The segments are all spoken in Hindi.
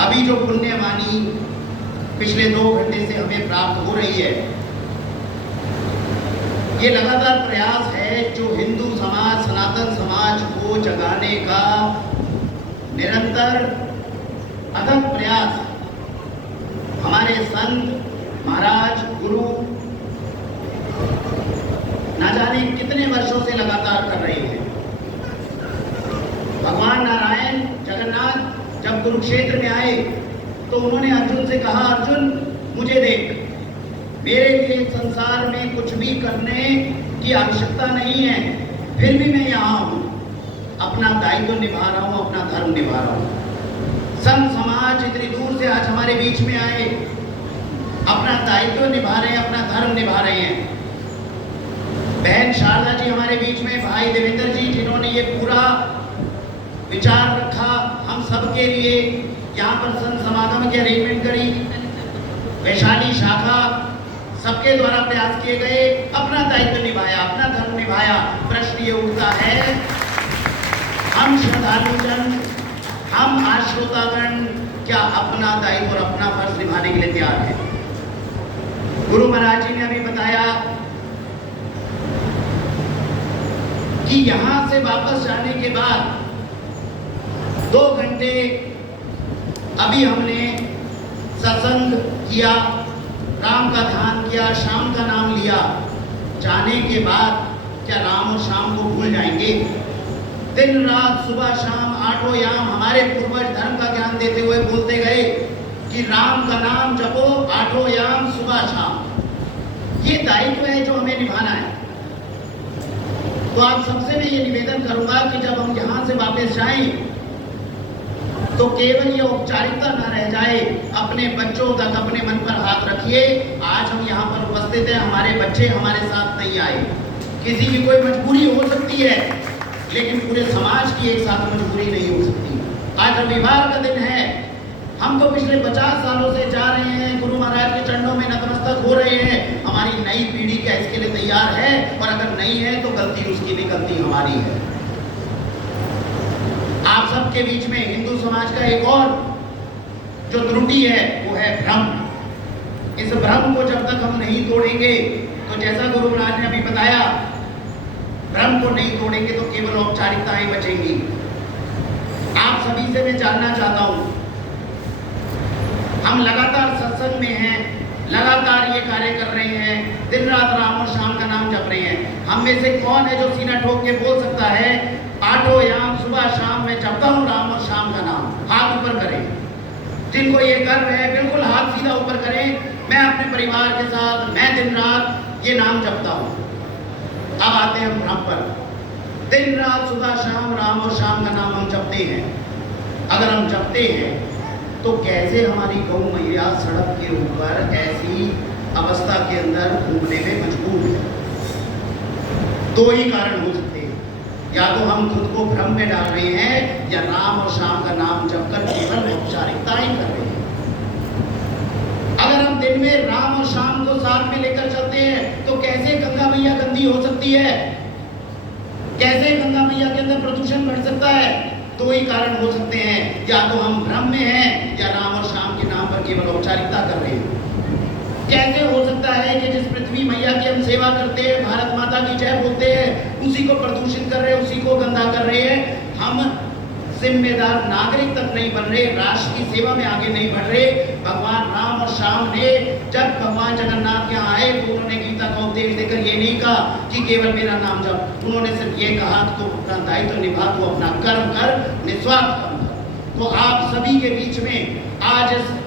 अभी जो पुण्यवाणी पिछले 2 घंटे से हमें प्राप्त हो रही है, ये लगातार प्रयास है जो हिंदू समाज, सनातन समाज को जगाने का निरंतर अथक प्रयास हमारे संत महाराज गुरु ना जाने कितने वर्षों से लगातार कर रहे हैं। भगवान नारायण जगन्नाथ जब कुरुक्षेत्र में आए तो उन्होंने अर्जुन से कहा, अर्जुन मुझे देख, मेरे लिए संसार में कुछ भी करने की आवश्यकता नहीं है, फिर भी मैं यहाँ हूँ, अपना दायित्व निभा रहा हूँ, अपना धर्म निभा रहा हूँ। संत समाज इतनी दूर से आज हमारे बीच में आए, अपना दायित्व निभा रहे हैं, अपना धर्म निभा रहे हैं। बहन शारदा जी हमारे बीच में, भाई देवेंद्र जी जिन्होंने ये पूरा विचार रखा हम सबके लिए, यहाँ पर संत समागम की अरेंजमेंट करी, वैशाली शाखा सबके द्वारा प्रयास किए गए, अपना दायित्व निभाया, अपना धर्म निभाया। प्रश्न ये उठता है, हम श्रद्धालुजन, हम आश्रोतागण क्या अपना दायित्व और अपना फर्ज निभाने के लिए तैयार हैं? गुरु महाराज जी ने अभी बताया कि यहां से वापस जाने के बाद 2 घंटे अभी हमने सत्संग किया, राम का ध्यान किया, शाम का नाम लिया। जाने के बाद क्या राम और शाम को भूल जाएंगे? दिन रात सुबह शाम 8 याम हमारे पूर्वज धर्म का ज्ञान देते हुए बोलते गए कि राम का नाम जपो 8 याम सुबह शाम। ये दायित्व है जो हमें निभाना है। तो आप सबसे मैं ये निवेदन करूंगा कि जब हम यहाँ से वापस जाएं तो केवल ये औपचारिकता न रह जाए, अपने बच्चों तक अपने मन पर हाथ रखिए। आज हम यहाँ पर उपस्थित हैं, हमारे बच्चे हमारे साथ नहीं आए, किसी की कोई मजबूरी हो सकती है, लेकिन पूरे समाज की एक साथ मजबूरी नहीं हो सकती। आज रविवार का दिन है, हम तो पिछले 50 सालों से जा रहे हैं, गुरु महाराज के चरणों में नतमस्तक हो रहे हैं। हमारी नई पीढ़ी क्या इसके लिए तैयार है? और अगर नहीं है तो गलती उसकी भी, गलती हमारी है। आप सबके बीच में हिंदू समाज का एक और जो त्रुटि है वो है भ्रम। इस भ्रम को जब तक हम नहीं तोड़ेंगे तो जैसा गुरु महाराज ने अभी बताया, भ्रम को नहीं तोड़ेंगे तो केवल औपचारिकताएं बचेंगी। आप सभी से मैं जानना चाहता हूं, हम लगातार सत्संग में हैं, लगातार ये कार्य कर रहे हैं, दिन रात राम और शाम का नाम जप रहे हैं। हम में से कौन है जो सीना ठोक के बोल सकता है 8 याम सुबह शाम में जपता हूँ राम और शाम का नाम? हाथ ऊपर करें। जिनको ये गर्व है बिल्कुल हाथ सीधा ऊपर करें। मैं अपने परिवार के साथ, मैं दिन रात ये नाम जपता हूँ। अब आते हैं भ्रम पर। दिन रात सुबह शाम राम और शाम का नाम हम जपते हैं। अगर हम जपते हैं तो कैसे हमारी गौ मैया सड़क के ऊपर ऐसी अवस्था के अंदर घूमने में मजबूर है? 2 ही कारण हो सकते हैं, या तो हम खुद को भ्रम में डाल रहे हैं, या राम और शाम का नाम जपकर केवल औपचारिकताएं कर रहे हैं। अगर हम दिन में राम और शाम को साथ में लेकर चलते हैं तो कैसे गंगा मैया गंदी हो सकती है? कैसे गंगा मैया के अंदर प्रदूषण बढ़ सकता है? 2 ही कारण हो सकते हैं, या तो हम भ्रम में हैं या राम और शाम के नाम पर केवल औपचारिकता कर रहे हैं। कैसे हो सकता है कि जिस पृथ्वी मैया की हम सेवा करते हैं, भारत माता की जय बोलते हैं, उसी को प्रदूषित कर रहे हैं, उसी को गंदा कर रहे हैं? हम जिम्मेदार नागरिक तक नहीं बन रहे, राष्ट्र की सेवा में आगे नहीं बढ़ रहे। भगवान राम और श्याम ने जब भगवान जगन्नाथ यहाँ आए तो उन्होंने गीता का उपदेश देकर ये नहीं कहा कि केवल मेरा नाम जप, उन्होंने सिर्फ ये कहा तो अपना दायित्व निभा, तो अपना कर्म कर, निस्वार्थ कर्म कर। तो आप सभी के बीच में आज इस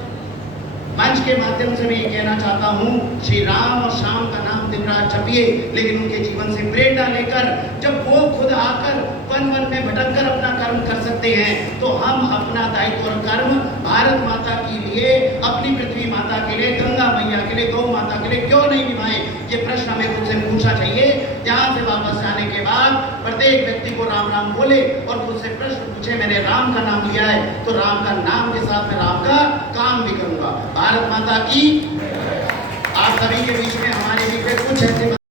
मंच के माध्यम से मैं ये कहना चाहता हूँ, श्री राम और श्याम का नाम दिन रात जपिए, लेकिन उनके जीवन से प्रेरणा लेकर जब वो खुद आकर वन वन में भटक कर अपना कर्म कर सकते हैं, तो हम अपना दायित्व और कर्म भारत माता के लिए, अपनी पृथ्वी माता के लिए, गंगा मैया के लिए, गौ माता के लिए क्यों नहीं निभाएं? ये प्रश्न हमें खुद से पूछना चाहिए। यहाँ से वापस जाने के बाद प्रत्येक व्यक्ति को राम राम बोले और खुद से प्रश्न पूछे, मैंने राम का नाम लिया है तो राम का नाम के साथ मैं राम का काम भी करूंगा। भारत माता की। आप सभी के बीच में हमारे बीच में कुछ ऐसे